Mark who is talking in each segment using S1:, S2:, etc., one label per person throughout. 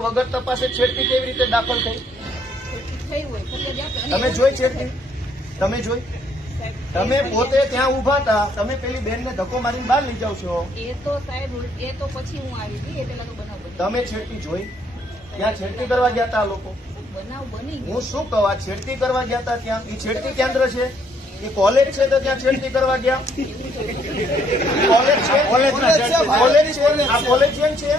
S1: વગર તપાસે છેડતી કેવી રીતે દાખલ થઈ? તમે જોઈ છેડતી? તમે જોઈ? તમે પોતે ત્યાં ઊભા હતા તમે પેલી બેનને ધક્કો મારીને બહાર લઈ જાવ છો.
S2: એ તો સાહેબ એ તો પછી હું આવી હતી એ પેલા તો બનાવ
S1: તમે છેડતી જોઈ? ત્યાં છેડતી કરવા ગયા હતા આ લોકો?
S2: બનાવ બની
S1: હું શું કહું આ છેડતી કરવા ગયા હતા ત્યાં એ છેડતી કેન્દ્ર છે? એ કોલેજ છે તો ત્યાં છેડતી કરવા ગયા? કોલેજ છે? કોલેજ છે? આ
S2: ના, એવી છે?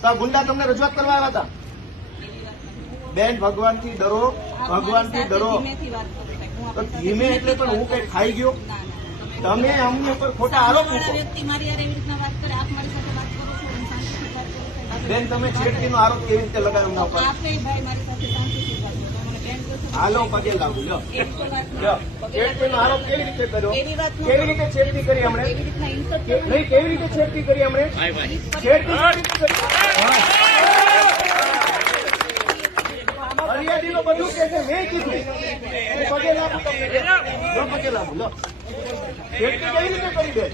S1: તો આ ગુંડા તમને રજૂઆત કરવા આવ્યા હતા? બેન ભગવાનથી ડરો
S2: આપ મારી
S1: ભગવાનથી ડરો. તો ધીમે એટલે પણ હું કઈ ખાઈ ગયો?
S2: તમે
S1: અમને કોઈ ખોટા આરોપ બેન તમે છેડતીનો આરોપ કેવી રીતે લગાવ્યો હાલો પગે લાગુ લો. આરોપ કેવી રીતે કર્યો?
S2: ન
S1: કેવી રીતે છેડતી કરી હમણે? નહીં કેવી રીતે છેડતી કરી હમણે? છેડતી કેવી રીતે બધું કે છે મેં કીધું. પગે લાગુ તમને પગે લાગુ લો છેડતી કેવી રીતે કરી બેન